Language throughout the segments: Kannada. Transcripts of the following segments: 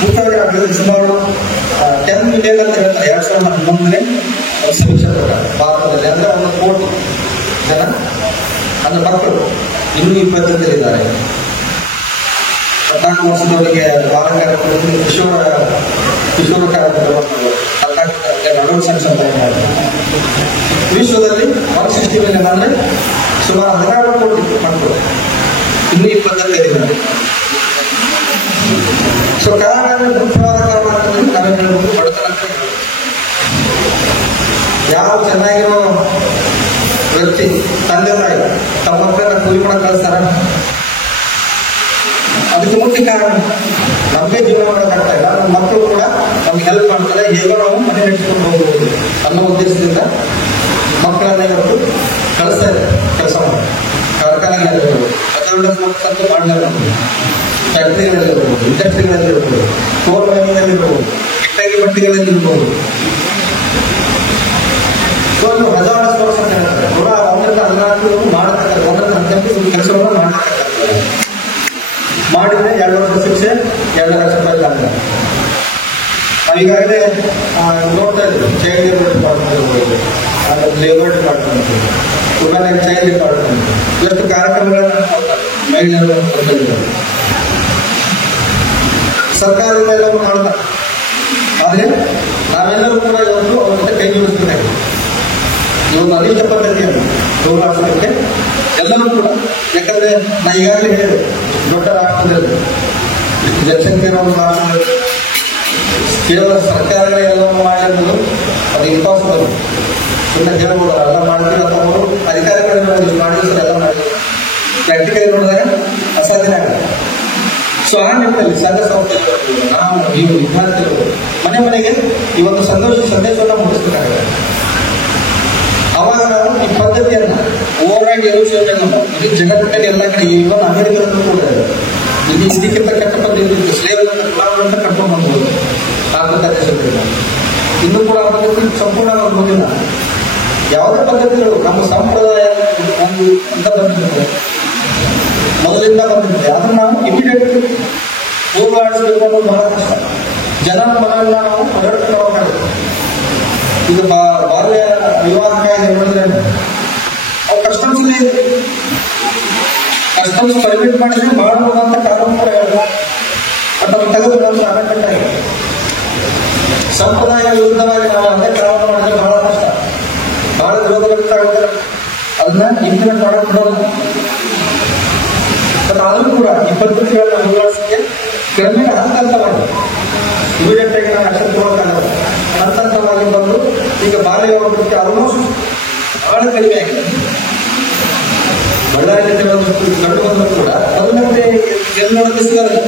ಮುಖ್ಯವಾಗಿ ನಾವು ಹೇಳಿದ್ರೆ ಸುಮಾರು 10 ಮಿಲಿಯನ್ ಅಂತ ಹೇಳ್ತಾರೆ. 2011ನೇ ಸಮೀಕ್ಷೆ ಪ್ರಕಾರ ಭಾರತದಲ್ಲಿ ಅಂದರೆ 1 ಕೋಟಿ ಜನ ಅಂದ್ರೆ ಮಕ್ಕಳು ಇನ್ನೂ 20 ಇದ್ದಾರೆ. 14 ವರ್ಷದವರೆಗೆ ಬಾಲ ಕಾರ್ಯಕ್ರಮದಲ್ಲಿ ಕಿಶೋರ ಕಾರ್ಯಕ್ರಮ ಅಡೋಲ್ಸೆನ್ಸ್ ಅಂತ ಮಾಡ್ತಾರೆ. ವಿಶ್ವದಲ್ಲಿ 160 ಮಿಲಿಯನ್ ಅಂದರೆ ಸುಮಾರು 16 ಕೋಟಿ ಮಕ್ಕಳು ಇನ್ನೂ 20 ಇದ್ದಾರೆ. ಸೊ ಕಾರಣ ಮುಖ್ಯವಾದ ಕಾರಣ ನಾವೇನು ಹೇಳ್ಬೋದು, ಬಡತನ. ಯಾವ ಚೆನ್ನಾಗಿರೋ ವ್ಯಕ್ತಿ ತಂದೆ ತಾಯಿ ತಮ್ಮ ಮಕ್ಕಳನ್ನ ಕೂಲಿ ಮಾಡಕ್ ಕಳಿಸ್ತಾರ, ಅದಕ್ಕೆ ಮುಖ್ಯ ಕಾರಣ ನಮಗೆ ಜೀವನ ಮಾಡೋಕ್ಕಾಗ್ತಾ ಇಲ್ಲ, ನಮ್ಮ ಮಕ್ಕಳು ಕೂಡ ನಮ್ಗೆ ಹೆಲ್ಪ್ ಮಾಡ್ತಾರೆ, ಹೇಗೋ ನಾವು ಮನೆ ನಡೆಸ್ಕೊಂಡು ಹೋಗ್ಬೋದು ಅನ್ನೋ ಉದ್ದೇಶದಿಂದ ಮಕ್ಕಳನ್ನ ಇವತ್ತು ಕಳಿಸ್ತಾ ಇದೆ ಕೆಲಸ ಮಾಡಿ. ಕಾರ್ಖಾನೆಗಳಿರ್ಬೋದು, ಕಚೇರಿಗಳಂತೂ ಮಾಡಲಿಲ್ಲ, ಫ್ಯಾಕ್ಟ್ರಿಗಳಲ್ಲಿರ್ಬೋದು, ಇಂಡಸ್ಟ್ರಿಗಳಲ್ಲಿರ್ಬೋದು, ಕೋಲ್ ಮೈನಿಂಗಲ್ಲಿರ್ಬೋದು, ಕಿಟ್ಟಗಿ ಬಟ್ಟಿಗಳಲ್ಲಿರ್ಬೋದು. ಸೊ ಒಂದು ಹಜಾರ್ಡ್ ಸೋರ್ಸ್ ಅಂತ ಹೇಳ್ತಾರೆ. 114 ಮಾಡತಕ್ಕಂಥ 114 ಕೆಲಸವನ್ನು ಮಾಡತಕ್ಕಂಥದ್ದು ಮಾಡಿದ್ರೆ 2 ವರ್ಷ ಶಿಕ್ಷೆ, 2 ಲಕ್ಷ ರೂಪಾಯಿ ದಂಡ. ನಾವು ಈಗಾಗಲೇ ನೋಡ್ತಾ ಇದ್ದೀವಿ ಚೈಲ್ಡ್ ಲೇಬರ್ ಡಿಪಾರ್ಟ್ಮೆಂಟ್ ಇರ್ಬೋದು, labour department, women child department ಎಷ್ಟು ಕಾರ್ಯಕ್ರಮಗಳನ್ನು ಮಹಿಳೆಯರು ಕೊಟ್ಟಿದ್ದಾರೆ. ಸರ್ಕಾರದಿಂದ ಎಲ್ಲವೂ ಮಾಡ್ತಾರೆ, ಆದರೆ ನಾವೆಲ್ಲರೂ ಕೂಡ ಇವತ್ತು ಅವ್ರ ಜೊತೆ ಕೈ ಜೋಡಿಸಬೇಕಾಗಿದೆ. ಈ ಒಂದು ಅನಿಷ್ಟ ಪದ್ಧತಿಯನ್ನು ಹೋರಾಡಿಸಲಿಕ್ಕೆ ಎಲ್ಲರೂ ಕೂಡ, ಯಾಕಂದ್ರೆ ನಾ ಈಗಾಗಲೇ ಹೇಳಿದೆ, ದೊಡ್ಡ ರಾಷ್ಟ್ರದಲ್ಲಿ ಜನಸಂಖ್ಯೆ ಒಂದು ರಾಷ್ಟ್ರದಲ್ಲಿ ಕೇವಲ ಸರ್ಕಾರಗಳೇ ಎಲ್ಲವನ್ನು ಮಾಡಿ ಅನ್ನೋದು ಅದು ಇಂಪಾಸಿಬಲ್. ಸುಮ್ಮನೆ ಹೇಳ್ಬೋದಲ್ಲ, ಎಲ್ಲ ಮಾಡ್ತೀವಿ ಅಥವಾ ಅವರು ಅಧಿಕಾರಿಗಳನ್ನು ಮಾಡಿದ್ರೆ ಎಲ್ಲ ಮಾಡಿದ್ರು, ಪ್ರಾಕ್ಟಿಕಲ್ ನೋಡಿದಾಗ ಅಸಾಧ್ಯನೇ ಆಗುತ್ತೆ. ಸೊ ಆ ನಿಟ್ಟಿನಲ್ಲಿ ಸಂಘ ಸಂಸ್ಥೆಗಳು, ನಾವು ಈ ವಿದ್ಯಾರ್ಥಿಗಳು ಮನೆ ಮನೆಗೆ ಈ ಒಂದು ಸಂದೇಶವನ್ನು ಮುಟ್ಟಿಸಬೇಕಾಗುತ್ತೆ. ಅವಾಗ ನಾವು ಈ ಪದ್ಧತಿಯನ್ನ ಓವರ್ನೈಟ್ ಎವಲ್ಯೂಷನ್ ಇದು ಜಗತ್ತಿನಲ್ಲಿ ಎಲ್ಲ ಕಡೆ, ಇವನ್ ಅಮೆರಿಕದಲ್ಲೂ ಕೂಡ ಇಲ್ಲಿ ಇದಕ್ಕಿಂತ ಕೆಟ್ಟ ಪದ್ಧತಿ ಸ್ಲೇವರನ್ನು ಗುಲಾಮರಂತ ಕಟ್ಕೊಂಡು ಬಂದ್ಬೋದು ಆಫ್ರಿಕಾ ದೇಶಗಳಿಂದ. ಇನ್ನೂ ಕೂಡ ಆ ಪದ್ಧತಿ ಸಂಪೂರ್ಣವಾಗಿ ಬಂದಿಲ್ಲ. ಯಾವುದೇ ಪದ್ಧತಿಗಳು ನಮ್ಮ ಸಂಪ್ರದಾಯ ಒಂದು ಅಂತ ಬಂದಿರುತ್ತೆ, ಮೊದಲಿಂದ ಬಂದಿರುತ್ತೆ, ಅದನ್ನು ನಾವು ಇಮಿಡಿಯೇಟ್ಲಿ ಹೋಗಲಾಡಿಸಬೇಕು ಅನ್ನೋದು ಬಹಳ ಕಷ್ಟ. ಜನರ ಮನವನ್ನ ನಾವು ಪರಿವರ್ತನೆ ಮಾಡಬೇಕಾಗುತ್ತೆ. ಇದು ಬಾಲ್ಯ ವಿವಾಹ ಕಾಯ್ದೆ ನೋಡಿದ್ರೆ ಅವು ಕಸ್ಟಮ್ಸ್ ಪರ್ಮಿಟ್ ಮಾಡಿದ್ರೆ ಮಾಡಬಹುದು ಅಂತ ಕಾನೂನು ಕೂಡ ಹೇಳಿಲ್ಲ. ಬಟ್ ಅವ್ರು ತೆಗೆದು ಅಮೆಂಡ್ಮೆಂಟ್ ಆಗಿದೆ. ಸಂಪ್ರದಾಯ ವಿರುದ್ಧವಾಗಿ ನಾವು ಅದೇ ಕಾನೂನು ಮಾಡಿದ್ರೆ ಬಹಳ ಕಷ್ಟ, ಬಹಳ ವಿರೋಧ ವ್ಯಕ್ತವಾಗುತ್ತೆ. ಅದನ್ನ ಇಂಪ್ಲಿಮೆಂಟ್ ಮಾಡಕ್ ಬಿಡೋದು. ಬಟ್ ಆದರೂ ಕೂಡ ಈ ಪದ್ಧತಿಗಳನ್ನ ಹೋಗಲಾಡಿಸಕ್ಕೆ ಕ್ರಮೇಣ ಹಂತ ಮಾಡಿ ಇಮಿಡಿಯೇಟ್ ಆಗಿ ನಾವು ಆಕ್ಷನ್ ತಗೊಳ್ಳೋಕ್ಕಾಗಲ್ಲ. ಹಂತವಾಗಿ ಬಂದು ಈಗ ಬಾಲ್ಯ ವಿವಾಹಕ್ಕೆ ಆಲ್ಮೋಸ್ಟ್ ಬಹಳ ಕಡಿಮೆ ಆಗಿದೆ. ಬಳ್ಳಾರಿ ಕಂಡು ಬಂದರೂ ಕೂಡ ಮೊದಲಂತೆ ಎಲ್ಲೋಡಿಸಿದ್ದಾರೆ.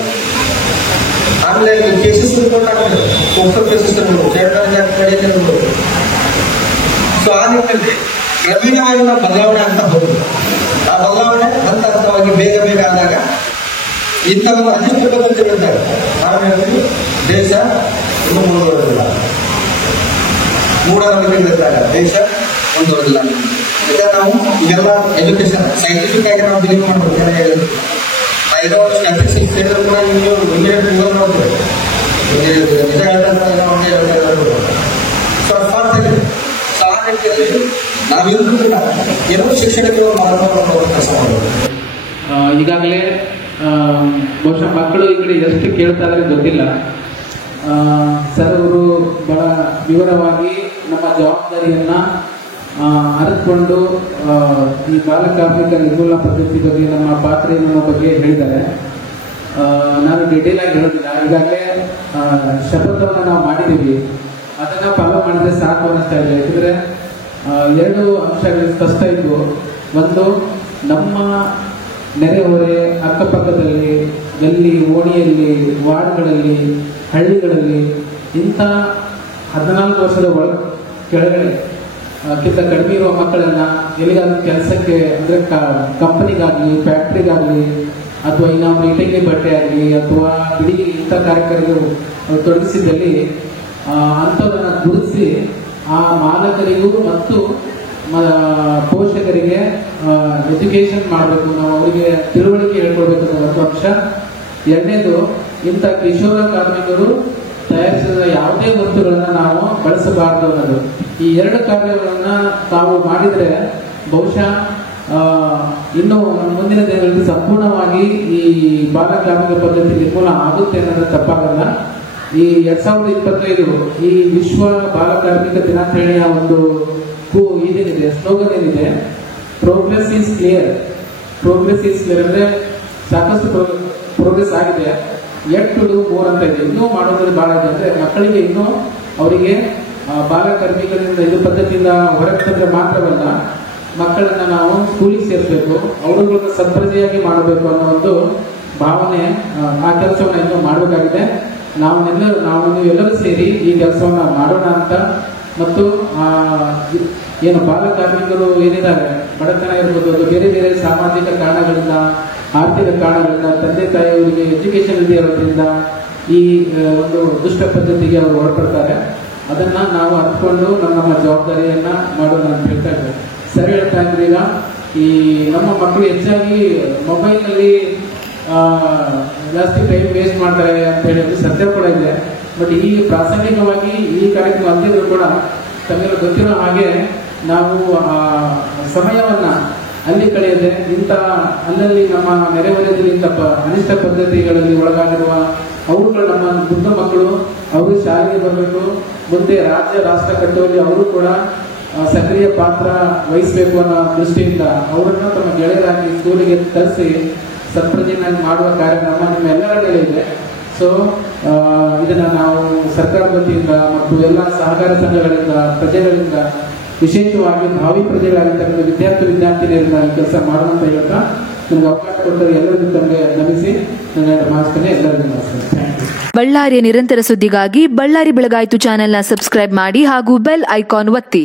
ಆಮೇಲೆ ಕೇಸಸ್ ರಿಪೋರ್ಟ್ ಆಗ್ತದೆ, ಪೋಕ್ಸೋ ಕೇಸಸ್ ಇರ್ಬೋದು. ಸೊ ಆ ನಿಟ್ಟಿನಲ್ಲಿ ಕ್ರಮೇಣವಾಗಿ ನಾವು ಬದಲಾವಣೆ ಆಗ್ತಾ ಹೋಗುದು. ಆ ಬದಲಾವಣೆ ಹಂತ ಹಂತವಾಗಿ ಬೇಗ ಆದಾಗ ಇಂಥ ಒಂದು ಅನಿಷ್ಟ ಪದ್ಧತಿಗಳಿದ್ದಾಗ ನಾವು ಹೇಳ್ತೀವಿ ದೇಶ ಇನ್ನೂ ಮುಂದುವರೆದಿಲ್ಲ, ಮೂಢನಂಬಿಕೆಗಳಿದ್ದಾಗ ದೇಶ ಮುಂದುವರೆದಿಲ್ಲ. ಈಗ ನಾವು ಇವೆಲ್ಲ ಎಜುಕೇಶನ್ ಸೈಂಟಿಫಿಕ್ ಆಗಿ ನಾವು ಬಿಲೀವ್ ಮಾಡ್ಬೋದು. ಏನೋ ಒಂದು ಸ್ಟ್ಯಾಟಿಸ್ಟಿಕ್ಸ್ ಹೇಳಿದ್ರು ಕೂಡ ಇಂಗ್ಲೆಂಡ್ ನೋಡ್ತೇವೆ, ನಿಜ ಹೇಳ್ತಾರೆ. ಸೊ ಅರ್ಥಾರ್ಥಿದೆ. ಸೊ ಆ ರೀತಿಯಲ್ಲಿ ನಾವಿಲ್ಲೂ ಕೂಡ ಏನೋ ಶಿಕ್ಷಣಕ್ಕೆ ಮಾರ್ಗವನ್ನು ಕೆಲಸ ಮಾಡಬಹುದು. ಈಗಾಗಲೇ ಬಹುಶಃ ಮಕ್ಕಳು ಈ ಕಡೆ ಎಷ್ಟು ಕೇಳ್ತಾ ಇದ್ದಾರೆ ಗೊತ್ತಿಲ್ಲ. ಸರ್ ಅವರು ಬಹಳ ವಿವರವಾಗಿ ನಮ್ಮ ಜವಾಬ್ದಾರಿಯನ್ನ ಅರಿತುಕೊಂಡು ಈ ಬಾಲ ಕಾರ್ಮಿಕ ನಿರ್ಮೂಲನಾ ಪದ್ಧತಿ ಬಗ್ಗೆ ನಮ್ಮ ಪಾತ್ರ ಏನೋ ಬಗ್ಗೆ ಹೇಳಿದ್ದಾರೆ. ನಾನು ಡಿಟೇಲ್ ಆಗಿ ಹೇಳೋದಿಲ್ಲ. ಈಗಾಗಲೇ ಶಪಥವನ್ನು ನಾವು ಮಾಡಿದ್ದೀವಿ, ಅದನ್ನ ಫಾಲೋ ಮಾಡಿದ್ರೆ ಸಾಕು ಅನ್ನಿಸ್ತಾ ಇದೆ. ಯಾಕಂದ್ರೆ 2 ಅಂಶಗಳು ಸ್ಪಷ್ಟ ಇದ್ದು, ಒಂದು ನಮ್ಮ ನೆರೆಹೊರೆ ಅಕ್ಕಪಕ್ಕದಲ್ಲಿ, ಗಲ್ಲಿ ಓಣಿಯಲ್ಲಿ, ವಾರ್ಡ್ಗಳಲ್ಲಿ, ಹಳ್ಳಿಗಳಲ್ಲಿ ಇಂಥ 14 ವರ್ಷದ ಕೆಳಗಡೆ ಕಿಂತ ಕಡಿಮೆ ಇರುವ ಮಕ್ಕಳನ್ನ ಎಲ್ಲಿಗಾದ್ರೂ ಕೆಲಸಕ್ಕೆ ಅಂದ್ರೆ ಕಂಪನಿಗಾಗ್ಲಿ, ಫ್ಯಾಕ್ಟ್ರಿಗಾಗ್ಲಿ, ಅಥವಾ ಇನ್ನೊಂದು ಇಟಂಗಿ ಬಟ್ಟೆ ಆಗಲಿ ಅಥವಾ ಬಿಡಿ ಇಂಥ ಕಾರ್ಯಕ್ರಮಗಳು ತೊಡಗಿಸಿದಲ್ಲಿ ಅಂಥವನ್ನ ಗುರುತಿಸಿ ಆ ಮಾಲಕರಿಗೂ ಮತ್ತು ಪೋಷಕರಿಗೆ ಎಜುಕೇಶನ್ ಮಾಡಬೇಕು, ನಾವು ಅವರಿಗೆ ತಿಳುವಳಿಕೆ ಹೇಳ್ಕೊಡ್ಬೇಕು ಅನ್ನೋ ಒಂದು ಅಂಶ. ಎರಡನೇದು ಇಂಥ ಕಿಶೋರ ಕಾರ್ಮಿಕರು ತಯಾರಿಸಿದ ಯಾವುದೇ ವಸ್ತುಗಳನ್ನು ನಾವು ಬಳಸಬಾರದು ಅನ್ನೋದು. ಈ ಎರಡು ಕಾರ್ಯಗಳನ್ನ ತಾವು ಮಾಡಿದರೆ ಬಹುಶಃ ಇನ್ನು ಮುಂದಿನ ದಿನಗಳಲ್ಲಿ ಸಂಪೂರ್ಣವಾಗಿ ಈ ಬಾಲ ಕಾರ್ಮಿಕ ಪದ್ಧತಿ ನಿರ್ಮೂಲ ಆಗುತ್ತೆ ಅನ್ನೋದು ತಪ್ಪಾಗಲ್ಲ. ಈ 2025 ಈ ವಿಶ್ವ ಬಾಲ ಕಾರ್ಮಿಕ ದಿನಾಚರಣೆಯ ಒಂದು ಇದೇನಿದೆ, ಸ್ಲೋಗನ್ ಏನಿದೆ, progress is clear. Progress is clear ಅಂದ್ರೆ ಸಾಕಷ್ಟು ಪ್ರೋಗ್ರೆಸ್ ಆಗಿದೆ, ಯಟ್ ಟು ಡೂ ಮೋರ್ ಅಂತ ಇದೆ. ಇನ್ನೂ ಮಾಡೋದ್ರಲ್ಲಿ ಬಹಳ ಇದೆ. ಅಂದ್ರೆ ಮಕ್ಕಳಿಗೆ ಇನ್ನೂ ಅವರಿಗೆ ಬಾಲ ಕಾರ್ಮಿಕರಿಂದ ಇದು ಪದ್ಧತಿಯಿಂದ ಹೊರಗೆ ತಂದ್ರೆ ಮಾತ್ರವಲ್ಲ, ಮಕ್ಕಳನ್ನ ನಾವು ಸ್ಕೂಲಿಗೆ ಸೇರಿಸಬೇಕು, ಅವರುಗಳನ್ನ ಸದ್ಬಳಕೆಯಾಗಿ ಮಾಡಬೇಕು ಅನ್ನೋ ಒಂದು ಭಾವನೆ, ಆ ಕೆಲಸವನ್ನ ಇನ್ನೂ ಮಾಡಬೇಕಾಗಿದೆ. ನಾವು ಎಲ್ಲರೂ ಸೇರಿ ಈ ಕೆಲಸವನ್ನ ಮಾಡೋಣ ಅಂತ. ಮತ್ತು ಏನು ಬಾಲ ಕಾರ್ಮಿಕರು ಏನಿದ್ದಾರೆ, ಬಡತನ ಇರ್ಬೋದು, ಅದು ಬೇರೆ ಬೇರೆ ಸಾಮಾಜಿಕ ಕಾರಣಗಳಿಂದ, ಆರ್ಥಿಕ ಕಾರಣಗಳಿಂದ, ತಂದೆ ತಾಯಿಯವರಿಗೆ ಎಜುಕೇಶನ್ ಇಲ್ಲದೆ ಇರೋದ್ರಿಂದ ಈ ಒಂದು ದುಷ್ಟ ಪದ್ಧತಿಗೆ ಅವರು ಒಳಪಡ್ತಾರೆ. ಅದನ್ನ ನಾವು ಅರ್ಥಕೊಂಡು ನಮ್ಮ ಜವಾಬ್ದಾರಿಯನ್ನ ಮಾಡೋಣ ಅಂತ ಹೇಳ್ತಾ ಇದ್ದೇವೆ. ಸರಿ ಹೇಳ್ತಾ ಇದ್ರೆ, ಈಗ ಈ ನಮ್ಮ ಮಕ್ಕಳು ಹೆಚ್ಚಾಗಿ ಮೊಬೈಲ್ನಲ್ಲಿ ಜಾಸ್ತಿ ಟೈಮ್ ವೇಸ್ಟ್ ಮಾಡ್ತಾರೆ ಅಂತ ಹೇಳಿದ್ರೆ ಸತ್ಯ ಕೂಡ ಇದೆ. ಬಟ್ ಈ ಪ್ರಾಸಂಗಿಕವಾಗಿ ಈ ಕಾರ್ಯಕ್ರಮ ಅಂತಿದ್ರು ಕೂಡ ತಮಗೆ ಗೊತ್ತಿರೋ ಹಾಗೆ ನಾವು ಸಮಯವನ್ನ ಅಲ್ಲಿ ಕಳೆಯದೆ ಅಲ್ಲಲ್ಲಿ ನಮ್ಮ ನೆರೆಹೊರೆಯಲ್ಲಿ ಇಂಥ ಅನಿಷ್ಟ ಪದ್ಧತಿಗಳಲ್ಲಿ ಒಳಗಾಗಿರುವ ಅವರುಗಳು, ನಮ್ಮ ಬುದ್ಧ ಮಕ್ಕಳು, ಅವರು ಶಾಲೆಗೆ ಬರಬೇಕು, ಮುಂದೆ ರಾಜ್ಯ ರಾಷ್ಟ್ರ ಕಟ್ಟುವಲ್ಲಿ ಅವರು ಕೂಡ ಸಕ್ರಿಯ ಪಾತ್ರ ವಹಿಸಬೇಕು ಅನ್ನೋ ದೃಷ್ಟಿಯಿಂದ ಅವರನ್ನ ತಮ್ಮ ಗೆಳೆಯರಾಗಿ ಸ್ಕೂಲಿಗೆ ತರಿಸಿ ಸತ್ಪ್ರಜೆಯನ್ನು ಮಾಡುವ ಕಾರ್ಯಕ್ರಮ ನಿಮ್ಮೆಲ್ಲರ ಮೇಲೆ ಇದೆ. ಸೊ ಇದನ್ನ ನಾವು ಸರ್ಕಾರದ ವತಿಯಿಂದ ಮತ್ತು ಎಲ್ಲ ಸಹಕಾರ ಸಂಘಗಳಿಂದ, ಪ್ರಜೆಗಳಿಂದ, ವಿಶೇಷವಾಗಿ ಭಾವಿ ಪ್ರಜೆಗಳಾಗಿರ್ತಕ್ಕಂಥ ವಿದ್ಯಾರ್ಥಿನಿಯರಿಂದ ಈ ಕೆಲಸ ಮಾಡೋಣ ಅಂತ ಹೇಳ್ತಾ ನನಗೆ ಅವಕಾಶ ಕೊಟ್ಟರೆ ಎಲ್ಲರಿಗೂ ತಮಗೆ ನಮಿಸಿ ನನ್ನ ಮಾಸ್ತೇನೆ. ಎಲ್ಲರಿಗೂ ನಮಸ್ಕಾರ. ಬಳ್ಳಾರಿಯ ನಿರಂತರ ಸುದ್ದಿಗಾಗಿ ಬಳ್ಳಾರಿ ಬೆಳಗಾಯಿತು ಚಾನೆಲ್ನ ಸಬ್ಸ್ಕ್ರೈಬ್ ಮಾಡಿ ಹಾಗೂ ಬೆಲ್ ಐಕಾನ್ ಒತ್ತಿ.